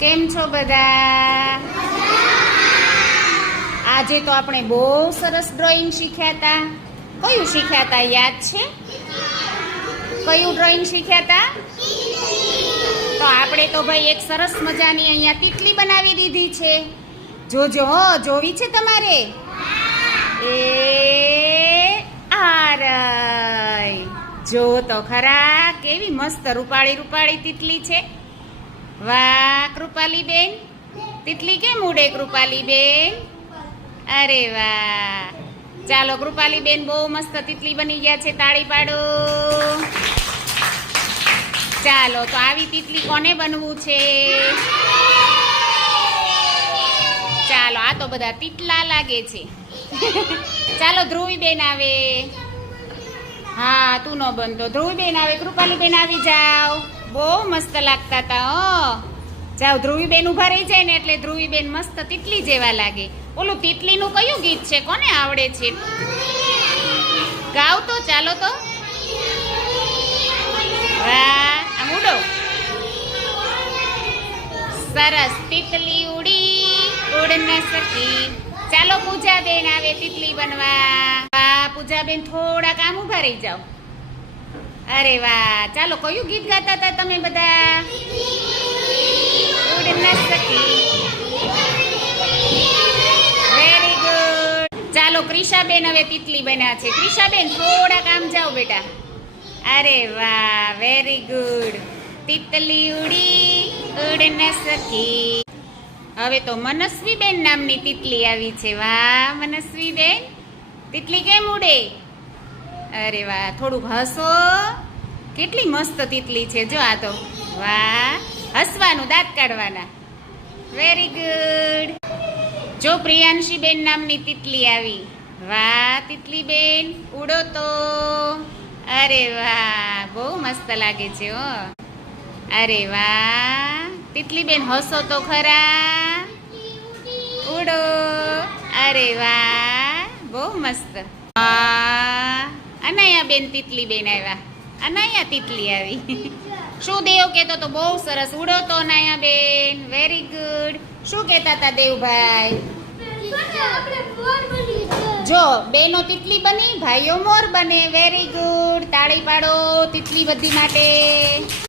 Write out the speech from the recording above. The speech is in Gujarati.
કેમ છો બધા? આજે તો આપણે બહુ સરસ ડ્રોઈંગ શીખ્યા હતા. કયું શીખ્યા હતા યાદ છે? કયું ડ્રોઈંગ શીખ્યા હતા? તો આપણે તો ભાઈ એક સરસ મજાની અહીંયા તિતલી બનાવી દીધી છે. જોજો હો, જોવી છે તમારે? એ આરય જો તો ખરા, કેવી મસ્ત રૂપાળી રૂપાળી તિતલી છે. વાહ કૃપાલી બેન, તિતલી કેમ ઉડે કૃપાલી બેન? અરે વાહ, ચાલો કૃપાલી બેન બહુ મસ્ત તિતલી બની ગયા છે, તાળી પાડો. ચાલો તો આવી તિતલી કોને બનવું છે? ચાલો, આ તો બધા તિતલા લાગે છે. ચાલો ધ્રુવી બેન આવે. હા તું ન બનતો, ધ્રુવી બેન આવે, કૃપાલી બેન આવી જાઓ. બહુ મસ્ત લાગતા હતા. જાઓ, ધ્રુવી બેન ઉભા રહી જાય ને એટલે ધ્રુવી બેન મસ્ત તિતલી જેવા લાગે. ઓલું તિતલીનું કયું ગીત છે, કોને આવડે છે? ગાવ તો, ચાલો તો. વાહ, આમ ઉડો. સરસ, તિતલી ઉડી ઉડ ન સકી. ચાલો પૂજા બેન આવે તિતલી બનવા. વાહ પૂજા બેન, થોડાક આમ ઉભા રહી જાઓ. અરે વાહ, ચાલો કયું ગીત ગાતા હતા તમે બધા? ઉડ ન સકી. Very good. ચાલો ક્રિશાબેન હવે તિતલી બન્યા છે. ક્રિશાબેન થોડાક આમ જાઓ બેટા. અરે વાહ, વેરી ગુડ. તિતલી ઉડી ઉડ ન સકી. હવે તો મનસ્વીબેન નામની તિતલી આવી છે. વાહ મનસ્વીબેન, તિતલી કેમ ઉડે? અરે વાહ, થોડુંક હસો. કેટલી મસ્ત તિતલી છે જો આ તો. વાહ, હસવાનું, દાંત કાઢવાના. Very good. જો પ્રિયાંશીબેન નામની તિતલી આવી. વાહ તિતલી બેન, ઉડો તો. અરે વાહ, બહુ મસ્ત લાગે છે હો. અરે વાહ, તિતલી બેન હસો તો ખરા. ઉડો. અરે વાહ, બહુ મસ્ત. અનાયા બેન તિતલી બેન આવ્યા. અનાયા તિતલી આવી. શું દેવ કહેતો તો બહુ સરસ, ઉડો તો અનાયા બેન. Very good. શું કહેતા હતા દેવભાઈ? જો બેનો તિતલી બની, ભાઈઓ મોર બને. Very good. તાળી પાડો તિતલી બધી માટે.